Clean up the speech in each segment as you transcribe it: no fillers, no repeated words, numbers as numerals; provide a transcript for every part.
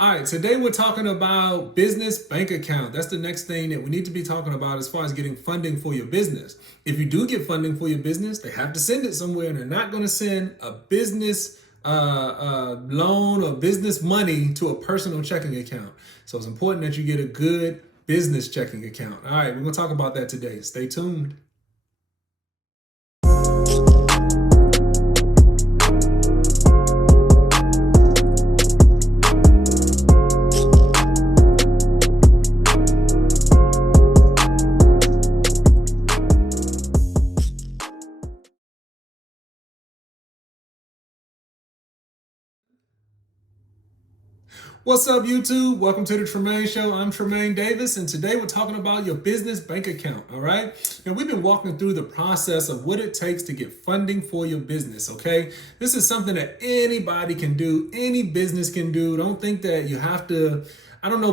All right, today we're talking about business bank account. That's the next thing that we need to be talking about as far as getting funding for your business. If you do get funding for your business, they have to send it somewhere, and they're not going to send a business loan or business money to a personal checking account. So it's important that you get a good business checking account. All right, we're going to talk about that today. Stay tuned. What's up, YouTube? Welcome to the Tremain Show. I'm Tremain Davis, and today we're talking about your business bank account, all right? And we've been walking through the process of what it takes to get funding for your business, okay? This is something that anybody can do, any business can do. Don't think that you have to,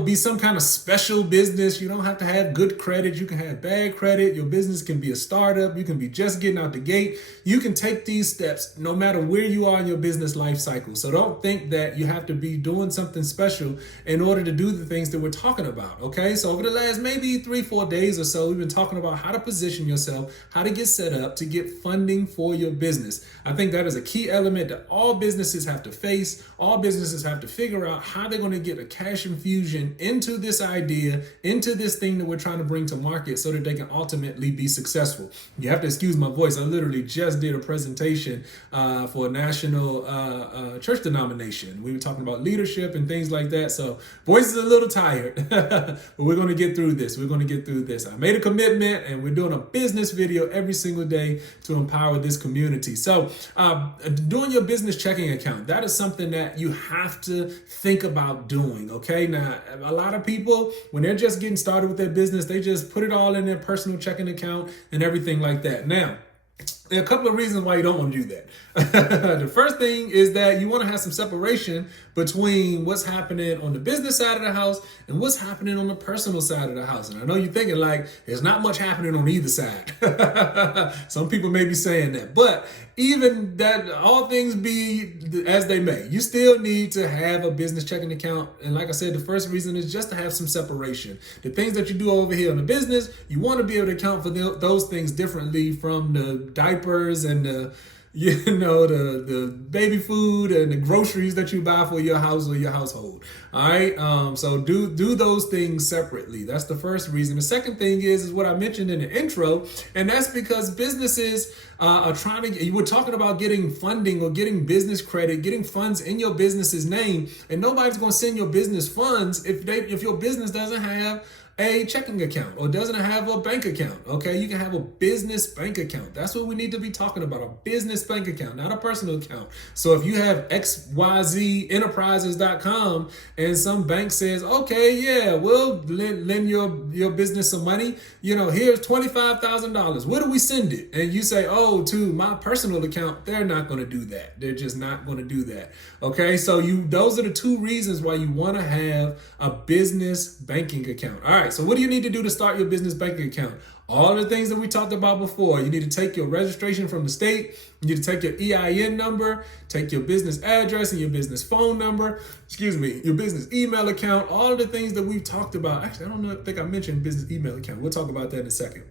be some kind of special business. You don't have to have good credit. You can have bad credit. Your business can be a startup. You can be just getting out the gate. You can take these steps no matter where you are in your business life cycle. So don't think that you have to be doing something special in order to do the things that we're talking about, okay? So over the last maybe 3-4 days or so, we've been talking about how to position yourself, how to get set up to get funding for your business. I think that is a key element that all businesses have to face. All businesses have to figure out how they're going to get a cash infusion into this idea, into this thing that we're trying to bring to market so that they can ultimately be successful. You have to excuse my voice. I literally just did a presentation for a national church denomination. We were talking about leadership and things like that. So voice is a little tired, but we're going to get through this. We're going to get through this. I made a commitment and we're doing a business video every single day to empower this community. So doing your business checking account, that is something that you have to think about doing. Okay. Now, a lot of people, when they're just getting started with their business, they just put it all in their personal checking account and everything like that. Now, there are a couple of reasons why you don't want to do that. The first thing is that you want to have some separation between what's happening on the business side of the house and what's happening on the personal side of the house. And I know you're thinking like, there's not much happening on either side. Some people may be saying that, but even that, all things be as they may, you still need to have a business checking account. And like I said, the first reason is just to have some separation. The things that you do over here in the business, you want to be able to account for those things differently from the diapers and the baby food and the groceries that you buy for your house or your household. All right. So do those things separately. That's the first reason. The second thing is what I mentioned in the intro, and that's because businesses are you were talking about getting funding or getting business credit, getting funds in your business's name, and nobody's going to send your business funds if your business doesn't have a checking account or doesn't have a bank account. Okay, you can have a business bank account. That's what we need to be talking about, a business bank account, not a personal account. So if you have xyzenterprises.com and some bank says, okay, yeah, we'll lend your business some money, here's $25,000. Where do we send it? And you say, oh, to my personal account. They're not going to do that. They're just not going to do that. Okay, so those are the two reasons why you want to have a business banking account. All right. So what do you need to do to start your business banking account? All the things that we talked about before. You need to take your registration from the state. You need to take your EIN number, take your business address and your business phone number, your business email account, all of the things that we've talked about. Actually, I think I mentioned business email account. We'll talk about that in a second.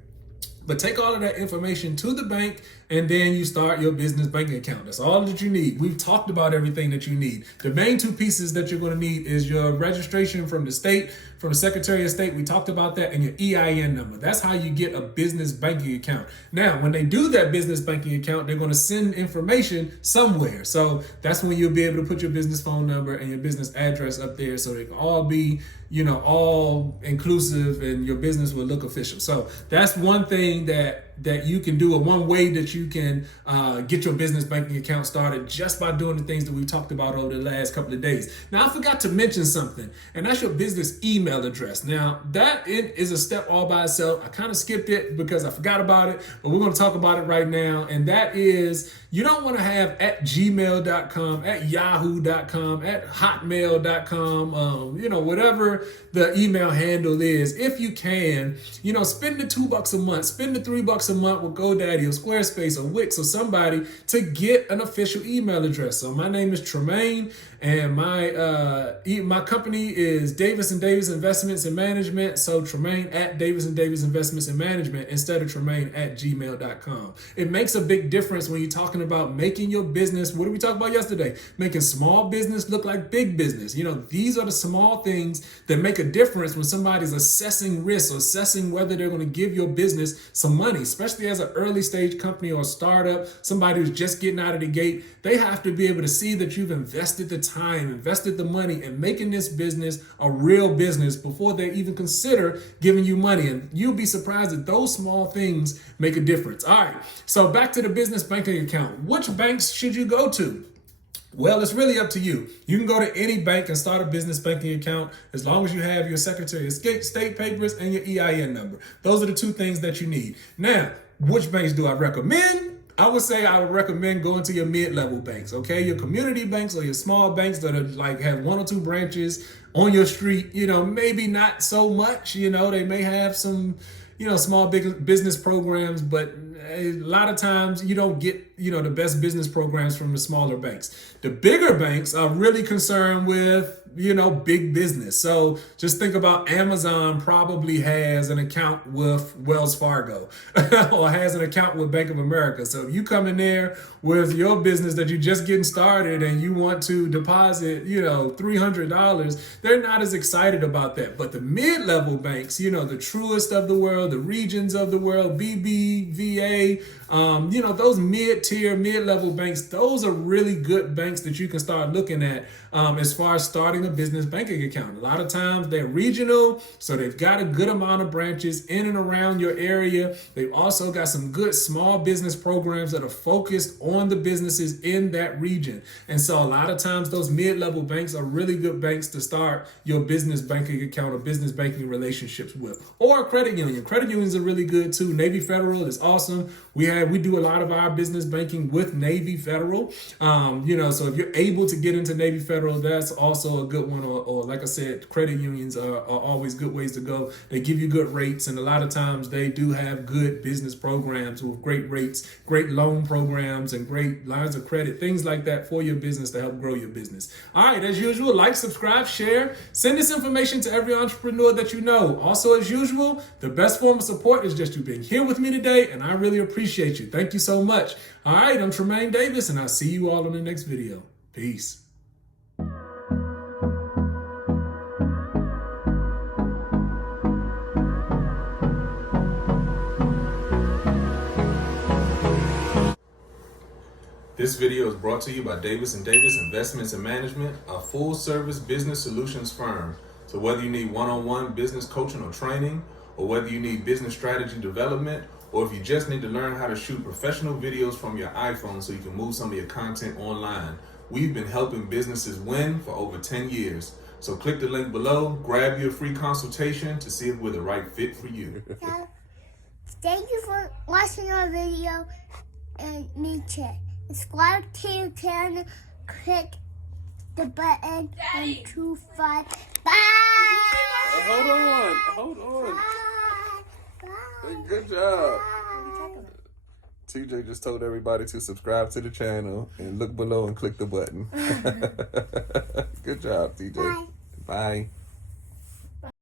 But take all of that information to the bank and then you start your business banking account. That's all that you need. We've talked about everything that you need. The main two pieces that you're going to need is your registration from the state, from the Secretary of State. We talked about that, and your EIN number. That's how you get a business banking account. Now, when they do that business banking account, they're going to send information somewhere. So that's when you'll be able to put your business phone number and your business address up there so they can all be, all inclusive and your business will look official. So that's one thing that you can do, or one way that you can get your business banking account started just by doing the things that we talked about over the last couple of days. Now, I forgot to mention something, and that's your business email address. Now, that is a step all by itself. I kind of skipped it because I forgot about it, but we're going to talk about it right now, and that is you don't want to have at gmail.com, at yahoo.com, at hotmail.com, whatever the email handle is. If you can, spend the $2 a month, spend the $3 a month with GoDaddy or Squarespace or Wix or somebody to get an official email address. So my name is Tremain, And my company is Davis and Davis Investments and Management. So Tremain at Davis and Davis Investments and Management instead of Tremain at gmail.com. It makes a big difference when you're talking about making your business. What did we talk about yesterday? Making small business look like big business. You know, these are the small things that make a difference when somebody's assessing risk or assessing whether they're going to give your business some money, especially as an early stage company or startup, somebody who's just getting out of the gate. They have to be able to see that you've invested the time, invested the money in making this business a real business before they even consider giving you money. And you'll be surprised that those small things make a difference. All right, so back to the business banking account. Which banks should you go to? Well, it's really up to you. You can go to any bank and start a business banking account as long as you have your Secretary of State papers and your EIN number. Those are the two things that you need. Now, which banks do I recommend? I would say I would recommend going to your mid-level banks, okay? Your community banks or your small banks that are like have 1 or 2 branches on your street, you know, maybe not so much, you know, they may have some, you know, small big business programs, but a lot of times you don't get, you know, the best business programs from the smaller banks. The bigger banks are really concerned with, you know, big business. So just think about Amazon probably has an account with Wells Fargo or has an account with Bank of America. So if you come in there with your business that you're just getting started and you want to deposit, you know, $300, they're not as excited about that. But the mid-level banks, you know, the Truist of the world, the Regions of the world, BBVA, you know, those mid-tier, mid-level banks, those are really good banks that you can start looking at as far as starting a business banking account. A lot of times they're regional, so they've got a good amount of branches in and around your area. They've also got some good small business programs that are focused on the businesses in that region. And so a lot of times those mid-level banks are really good banks to start your business banking account or business banking relationships with. Or credit union. Credit unions are really good too. Navy Federal is awesome. We do a lot of our business banking with Navy Federal. You know, so if you're able to get into Navy Federal, that's also a good one. Or like I said, credit unions are always good ways to go. They give you good rates, and a lot of times they do have good business programs with great rates, great loan programs, and great lines of credit, things like that for your business to help grow your business. All right, as usual, like, subscribe, share, send this information to every entrepreneur that you know. Also, as usual, the best form of support is just you being here with me today, and I really appreciate you. Thank you so much. All right, I'm Tremain Davis, and I'll see you all in the next video. Peace. This video is brought to you by Davis and Davis Investments and Management, a full-service business solutions firm. So whether you need one-on-one business coaching or training, or whether you need business strategy development, or if you just need to learn how to shoot professional videos from your iPhone so you can move some of your content online, we've been helping businesses win for over 10 years. So click the link below, grab your free consultation to see if we're the right fit for you. So, thank you for watching our video and make sure subscribe to the channel, click the button, and 2, 5. Bye! Hold on. Bye! Good job. Bye! TJ just told everybody to subscribe to the channel and look below and click the button. Good job, TJ. Bye. Bye.